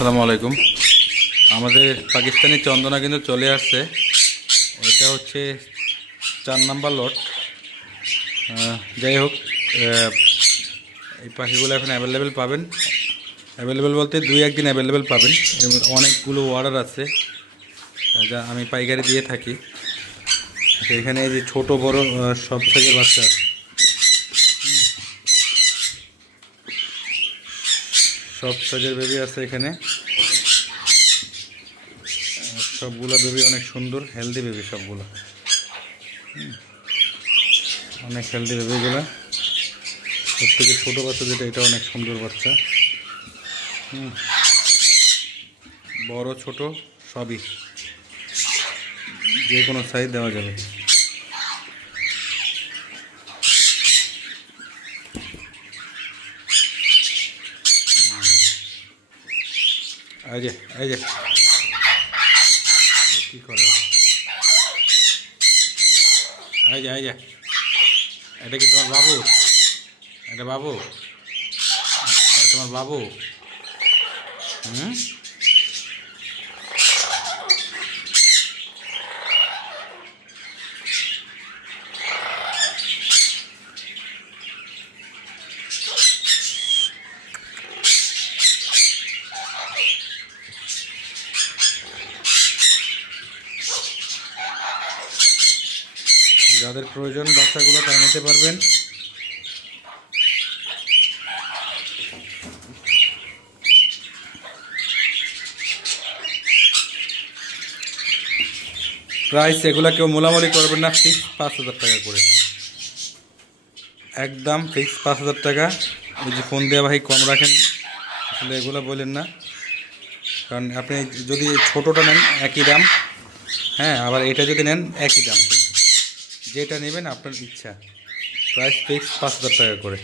আসসালামু আলাইকুম। আমাদের পাকিস্তানি চন্দনা কিন্তু চলে আসছে। এটা হচ্ছে 4 নাম্বার লট। যাই হোক, এই পাখিগুলো এখন অ্যাভেলেবেল পাবেন। অ্যাভেলেবেল বলতে 2-1 দিন অ্যাভেলেবেল পাবেন। অনেকগুলো অর্ডার আছে যা আমি পাইকারি দিয়ে থাকি। এখানে এই যে ছোটো বড় সব সাইজের বাচ্চা আছে, সব সাইজের বেবি আছে এখানে। সবগুলো বেবি অনেক সুন্দর, হেলদি বেবি সবগুলো, অনেক হেলদি বেবিগুলো। সব থেকে ছোটো বাচ্চা যেটা, এটা অনেক সুন্দর বাচ্চা। বড় ছোট সবই, যে কোনো সাইজ দেওয়া যাবে। এই যে কি করে, এই যে এটা কি তোমার বাবু? এটা বাবু? এটা তোমার বাবু? যাদের প্রয়োজন বাচ্চাগুলো তারা নিতে পারবেন। প্রাইস এগুলো কেউ মোলামুলি করবেন না, ফিক্স 5,000 টাকা করে, একদম ফিক্স 5,000 টাকা। ওই যে ফোন দেওয়া ভাই কম রাখেন, আসলে এগুলো বলেন না, কারণ আপনি যদি ছোটোটা নেন একই দাম, হ্যাঁ, আবার এটা যদি নেন একই দাম, যেটা নেবেন আপনার ইচ্ছা। প্রাইস ফিক্স 5,000 টাকা করে।